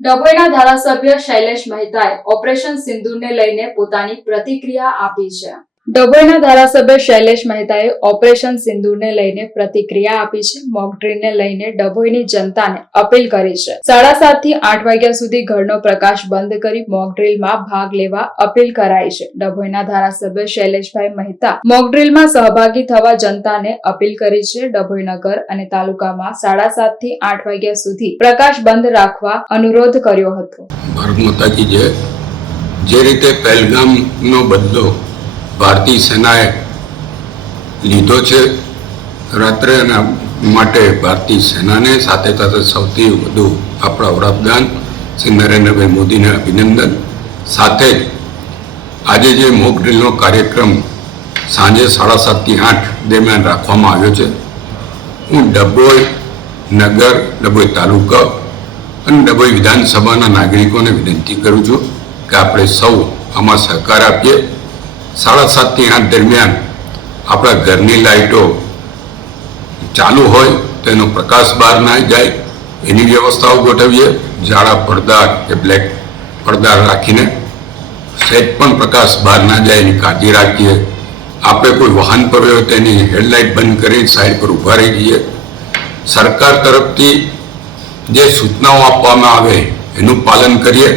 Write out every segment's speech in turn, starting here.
ડભોઈના ધારાસભ્ય શૈલેષ મહેતાએ ઓપરેશન સિંદૂરને લઈને પોતાની પ્રતિક્રિયા આપી છે. ડભોઈના ધારાસભ્ય શૈલેષ મહેતાએ ઓપરેશન સિંદૂરને લઈને પ્રતિક્રિયા આપી છે. મોકડ્રીલને લઈને ડભોઈની જનતાને અપીલ કરી છે. 7:30 થી 8 વાગ્યા સુધી ઘરનો પ્રકાશ બંધ કરી મોકડ્રીલમાં ભાગ લેવા અપીલ કરાઈ છે. ડભોઈના ધારાસભ્ય શૈલેષભાઈ મહેતા મોકડ્રીલમાં સહભાગી થવા જનતાને અપીલ કરી છે. ડભોઈ નગર અને તાલુકામાં 7:30 થી 8 વાગ્યા સુધી પ્રકાશ બંધ રાખવા અનુરોધ કર્યો હતો. ભારત માતા કી જય. જે રીતે પહેલગામનો બદલો ભારતીય સેનાએ લીધો છે રાત્રે, એના માટે ભારતીય સેનાને સાથે સાથે સૌથી વધુ આપણા વડાપ્રધાન શ્રી નરેન્દ્રભાઈ મોદીને અભિનંદન. સાથે જ આજે જે મોક ડ્રીલનો કાર્યક્રમ સાંજે 7:30 થી 8 દરમિયાન રાખવામાં આવ્યો છે, હું ડભોઈ નગર, ડભોઈ તાલુકા અને ડભોઈ વિધાનસભાના નાગરિકોને વિનંતી કરું છું કે આપણે સૌ આમાં સહકાર આપીએ. 7:30 થી 8 દરમિયાન આપણા ઘરની લાઇટો ચાલુ હોય તો એનો પ્રકાશ બહાર ના જાય એની વ્યવસ્થાઓ ગોઠવીએ. જાડા પડદા કે બ્લેક પડદા રાખીને સહેજ પણ પ્રકાશ બહાર ના જાય એની કાળજી રાખીએ. આપણે કોઈ વાહન પર હોય તો એની હેડલાઇટ બંધ કરી સાઈડ પર ઊભા રહી જઈએ. સરકાર તરફથી જે સૂચનાઓ આપવામાં આવે એનું પાલન કરીએ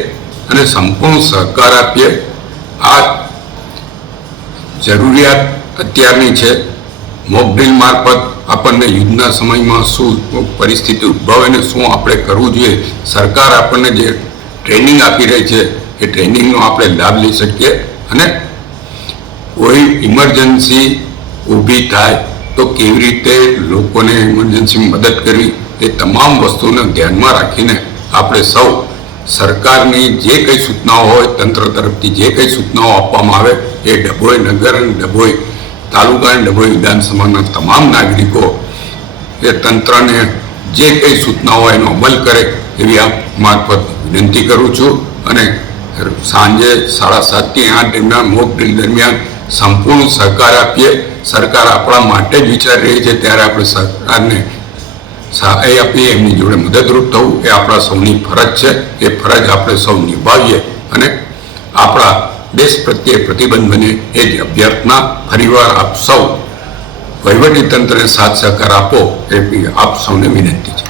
અને સંપૂર્ણ સહકાર આપીએ. આ જરૂરિયાત અત્યારની છે. મોક ડ્રીલ મારફત આપણને યુદ્ધના સમયમાં શું પરિસ્થિતિ ઉદ્ભવે ને શું આપણે કરવું જોઈએ, સરકાર આપણને જે ટ્રેનિંગ આપી રહી છે એ ટ્રેનિંગનો આપણે લાભ લઈ શકીએ અને કોઈ ઇમરજન્સી ઊભી થાય તો કેવી રીતે લોકોને ઇમરજન્સીમાં મદદ કરવી, એ તમામ વસ્તુને ધ્યાનમાં રાખીને આપણે સૌ સરકારની જે કંઈ સૂચનાઓ હોય, તંત્ર તરફથી જે કંઈ સૂચનાઓ આપવામાં આવે એ ડભોઈ નગર અને ડભોઈ તાલુકા અને ડભોઈ વિધાનસભાના તમામ નાગરિકો એ તંત્રને જે કંઈ સૂચનાઓ એનો અમલ કરે એવી આ મારફત વિનંતી કરું છું. અને સાંજે 7:30 થી 8 દરમિયાન મોક ડ્રીલ દરમિયાન સંપૂર્ણ સહકાર આપીએ. સરકાર આપણા માટે જ વિચારી રહી છે ત્યારે આપણે સરકારને સહાય આપીએ, એમની જોડે મદદરૂપ થવું એ આપણા સૌની ફરજ છે. એ ફરજ આપણે સૌ નિભાવીએ અને આપણા દેશ પ્રત્યે પ્રતિબદ્ધ બને એ જ અભ્યર્થના ફરીવાર આપ સૌ વહીવટી તંત્રને સાથ સહકાર આપો એ આપ સૌને વિનંતી છે.